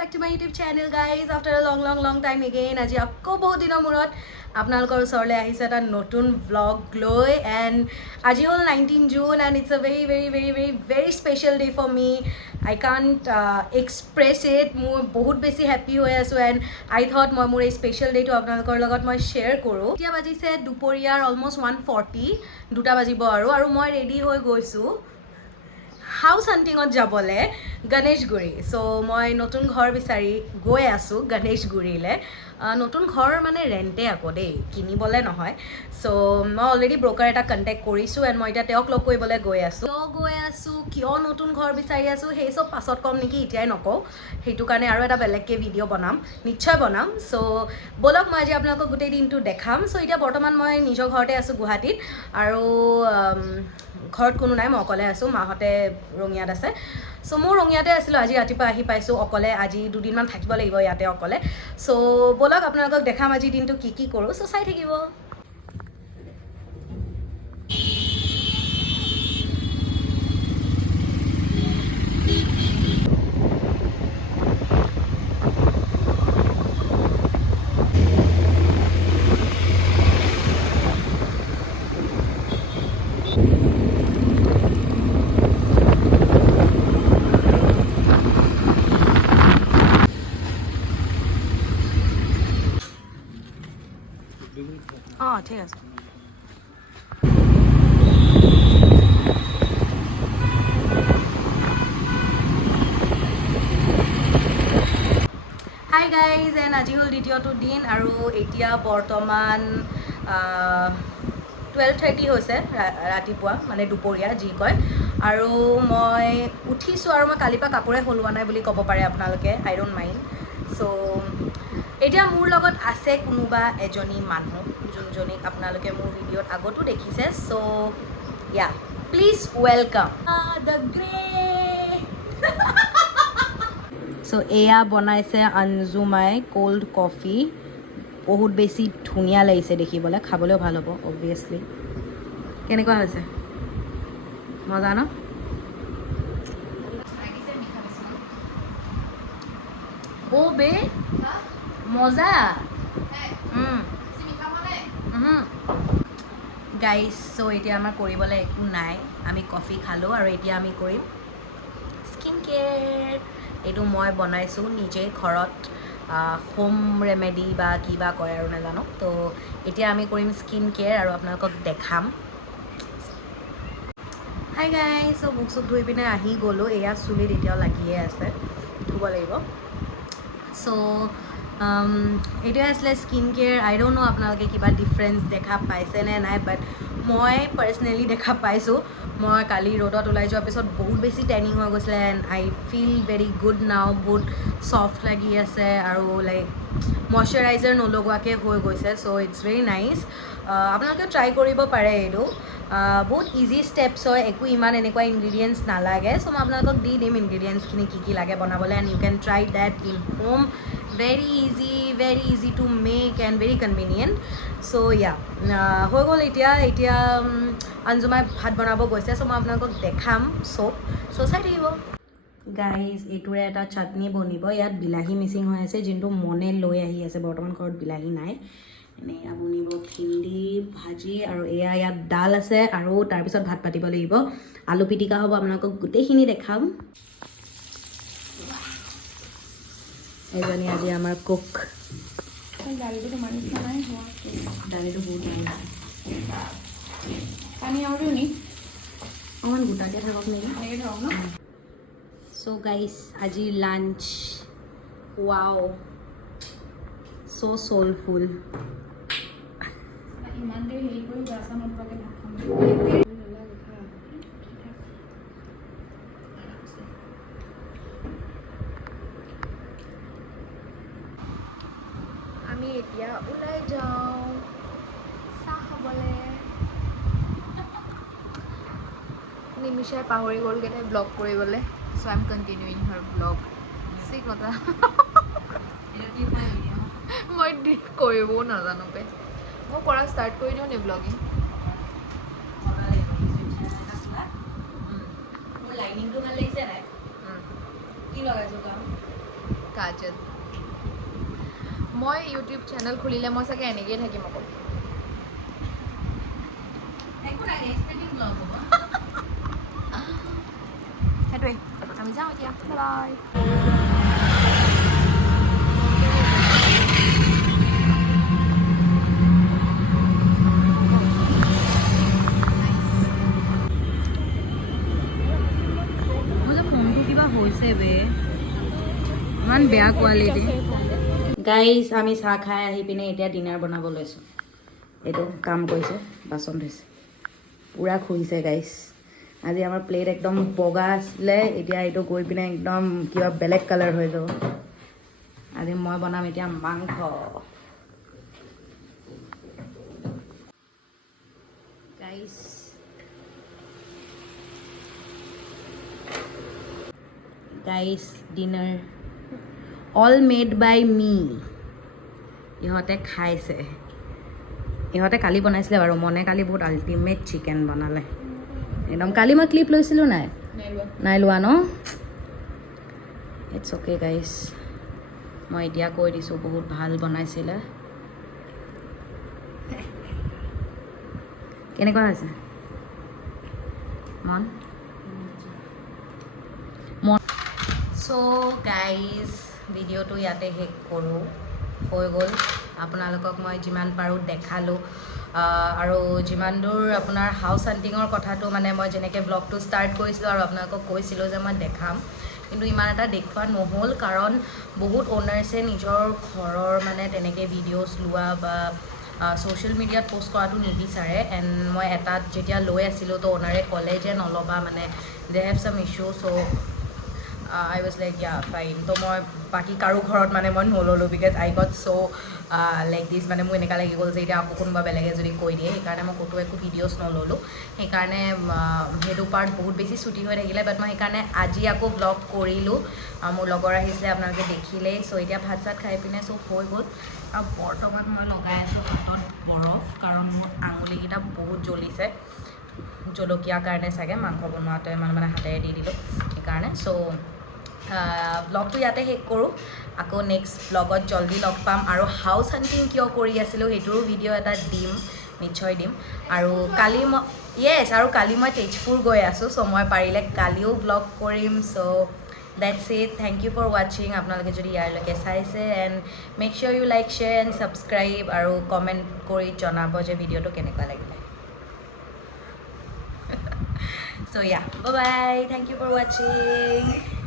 back to my YouTube channel, guys. After a long time again, আজি আকৌ বহুত দিনৰ মূৰত আপোনালোকৰ ওচৰলৈ আহিছে এটা নতুন vlog লৈ and আজি হ'ল 19 June and it's a very special day for me. I can't express it. মই বহুত বেছি happy হৈ আছো and I thought মই মোৰ এই special day টো আপোনালোকৰ লগত মই share কৰো. এতিয়া বাজিছে দুপৰীয়াৰ almost 1:40 দুটা বাজিব আৰু মই ৰেডি হৈ গৈছো হাউস হান্টিঙত যাবলে গণেশগুৰি সো মই নতুন ঘৰ বিচাৰি গৈ আছো গণেশগুৰিলে নতুন ঘৰ মানে ৰেন্টে আকৌ দেই কিনিবলে নহয় সো মই অলৰেডি ব্ৰোকাৰ এটা কন্টেক্ট কৰিছো এন্ড মই এটা তেওঁক লগ কৰিবলৈ গৈ আছো কিয় নতুন ঘৰ বিচাৰি আছো সেই সব পাছত কম নেকি এতিয়াই নকও হেতু কাৰণে আৰু এটা বেলেগকে ভিডিও বনাম নিশ্চয় বনাম সো বলক মই আজি আপোনালোকক গোটেই দিনটো দেখাম সো এতিয়া বৰ্তমান মই নিজৰ ঘৰতে আছো গুৱাহাটীত আৰু ঘৰত কোনো নাই মই অকলে আছো মাহতে ৰঙিয়াত আছে সো মোৰ ৰঙিয়াতে আছিল আজি ৰাতিপুৱা আহি পাইছো অকলে আজি দুদিন মান থাকিব লাগিব ইয়াতে অকলে সো বলক আপোনালোকক দেখাম আজি দিনটো কি কৰো সো চাই থাকিব ঠিক আছে হাই গাইজ এণ্ড আজি হ'ল দ্বিতীয়টো দিন আৰু এতিয়া বৰ্তমান 12:30 হৈছে ৰাতিপুৱা মানে দুপৰীয়া যি কয় আৰু মই উঠিছোঁ আৰু মই কালিৰ পৰা কাপোৰে সলোৱা নাই বুলি ক'ব পাৰে আপোনালোকে আই ডোণ্ট মাইণ্ড চ' এতিয়া মোৰ লগত আছে কোনোবা এজনী মানুহ যোনজনীক আপোনালোকে মোৰ ভিডিঅ'ত আগতো দেখিছে চ' ইয়া প্লিজ ৱেলকাম দ্য গ্ৰেট চ' এয়া বনাইছে অঞ্জুমাই কোল্ড কফি বহুত বেছি ধুনীয়া লাগিছে দেখিবলৈ খাবলৈও ভাল হ'ব অবভিয়াছলি কেনেকুৱা হৈছে মজা ন অ' বে মজা গাইজ চ' এতিয়া আমাৰ কৰিবলৈ একো নাই আমি কফি খালোঁ আৰু এতিয়া আমি কৰিম স্কিন কেয়াৰ এইটো মই বনাইছোঁ নিজে ঘৰত হোম ৰেমেডি বা কিবা কয় আৰু নাজানো তো এতিয়া আমি কৰিম স্কিন কেয়াৰ আৰু আপোনালোকক দেখাম হাই গাইজ চ' মুখ চুখ ধুই পিনে আহি গ'লোঁ এয়া চুলিত এতিয়াও লাগিয়ে আছে ধুব লাগিব চ' এইটোৱে আছিলে স্কিন কেয়াৰ আই ডোণ্ট ন' আপোনালোকে কিবা ডিফাৰেঞ্চ দেখা পাইছেনে নাই বাট মই পাৰ্চনেলি দেখা পাইছোঁ মই কালি ৰ'দত ওলাই যোৱাৰ পিছত বহুত বেছি টেনিং হৈ গৈছিলে and I feel very good now বহুত ছফ্ট লাগি আছে আৰু লাইক মইশ্চাৰাইজাৰ নলগোৱাকৈ হৈ গৈছে চ' ইটছ ভেৰি নাইচ আপোনালোকে ট্ৰাই কৰিব পাৰে এইটো বহুত ইজি ষ্টেপছ হয় একো ইমান এনেকুৱা ইনগ্ৰিডিয়েণ্টছ নালাগে চ' মই আপোনালোকক দি দিম ইনগ্ৰিডিয়েণ্টছখিনি কি লাগে বনাবলৈ and you can try that in home very easy to make and very convenient so yeah হৈ গ'ল এতিয়া অঞ্জুমাই ভাত বনাব গৈছে চ' মই আপোনালোকক দেখাম চব চাই থাকিব গাইজ এইটোৰে এটা চাটনি বনিব ইয়াত বিলাহী মিচিং হৈ আছে যোনটো মনে লৈ আহি আছে বৰ্তমান ঘৰত বিলাহী নাই এয়া বনিব ভিন্দি ভাজি আৰু এয়া ইয়াত ডাল আছে আৰু তাৰপিছত ভাত পাতিব লাগিব আলু পিটিকা হ'ব আপোনালোকক গোটেইখিনি দেখাম এজনী আজি আমাৰ কুক দালিটো বহুত পানী আৰু নি অকণমান গোটাকে থাকক নেকি চ' গাইজ আজিৰ লাঞ্চ ৱাও চ' চ'লফুল ইমান দেৰি হেৰি কৰি গা চা নধোৱাকৈ ভাত খাম আমি এতিয়া ওলাই যাওঁ চাহ খাবলৈ নিমিষাই পাহৰি গ'লগৈ ব্লগ কৰিবলৈ চ' আই এম কণ্টিনিউইং হাৰ ব্লগ বেছি কথা মই কৰিবও নাজানো বে মই কৰা ষ্টাৰ্ট কৰি দিওঁ নি ব্লগিং মোৰ লাইনিংটো ভাল লাগিছে নাই কি লগাইছোঁ কাম কাজল মই ইউটিউব চেনেল খুলিলে মই চাগে এনেকেই থাকিম আকৌ সেইটোৱে আমি যাওঁ এতিয়া বাই ফোনটো কিবা হৈছে বে ইমান বেয়া কোৱালিটি গাইজ আমি চাহ খাই আহি পিনে এতিয়া ডিনাৰ বনাব লৈছোঁ এইটো কাম কৰিছে বাচন ধুইছে পূৰা খুইছে গাইজ আজি আমাৰ প্লেট একদম বগা আছিলে এতিয়া এইটো গৈ পিনে একদম কিবা বেলেগ কালাৰ হৈ যাব আজি মই বনাম এতিয়া মাংস guys guys dinner all made by me ইহঁতে খাইছে ইহঁতে কালি বনাইছিলে বাৰু মনে কালি বহুত আল্টিমেট চিকেন বনালে একদম কালি মই ক্লিপ লৈছিলোঁ নাই লোৱা ন ইটছ অ'কে গাইজ মই এতিয়া কৈ দিছোঁ বহুত ভাল বনাইছিলে কেনেকুৱা হৈছে মন চ' গাইজ ভিডিঅ'টো ইয়াতে শেষ কৰোঁ হৈ গ'ল আপোনালোকক মই যিমান পাৰোঁ দেখালোঁ আৰু যিমান দূৰ আপোনাৰ হাউচ হাণ্টিঙৰ কথাটো মানে মই যেনেকৈ ব্লগটো ষ্টাৰ্ট কৰিছিলোঁ আৰু আপোনালোকক কৈছিলোঁ যে মই দেখাম কিন্তু ইমান এটা দেখুওৱা নহ'ল কাৰণ বহুত অ'নাৰ্ছে নিজৰ ঘৰৰ মানে তেনেকৈ ভিডিঅ'ছ লোৱা বা ছ'চিয়েল মিডিয়াত প'ষ্ট কৰাটো নিবিচাৰে এণ্ড মই এটাত যেতিয়া লৈ আছিলোঁ তো অ'নাৰে ক'লে যে নল'বা মানে দে হেভ চাম issue so' I was like yeah fine তো মই বাকী কাৰো ঘৰত মানে মই নল'লোঁ because I got so' like this মানে মোৰ এনেকুৱা লাগি গ'ল যে এতিয়া আকৌ কোনোবা বেলেগে যদি কৈ দিয়ে সেইকাৰণে মই ক'তো একো ভিডিঅ'ছ নল'লোঁ সেইকাৰণে সেইটো পাৰ্ট বহুত বেছি ছুটি হৈ থাকিলে বাট মই সেইকাৰণে আজি আকৌ ব্লগ কৰিলোঁ মোৰ লগৰ আহিছিলে আপোনালোকে দেখিলেই চ' এতিয়া ভাত চাত খাই পিনে চব হৈ গ'ল আৰু বৰ্তমান মই লগাই আছোঁ হাতত বৰফ কাৰণ মোৰ আঙুলিকেইটা বহুত জ্বলিছে জলকীয়াৰ কাৰণে চাগে মাংস বনোৱাতে মানে হাতেৰে দি দিলোঁ সেইকাৰণে চ' ব্লগটো ইয়াতে শেষ কৰোঁ আকৌ নেক্সট ব্লগত জল্দি লগ পাম আৰু হাউচ হাণ্টিং কিয় কৰি আছিলোঁ সেইটোৰো ভিডিঅ' এটা দিম নিশ্চয় দিম আৰু কালি মই আৰু কালি মই তেজপুৰ গৈ আছোঁ চ' মই পাৰিলে কালিও ব্লগ কৰিম so' that's it thank you for ৱাচিং আপোনালোকে যদি ইয়াৰলৈকে চাইছে and make sure you like share and subscribe আৰু কমেণ্ট কৰি জনাব যে ভিডিঅ'টো কেনেকুৱা লাগিলে so yeah bye bye thank you for watching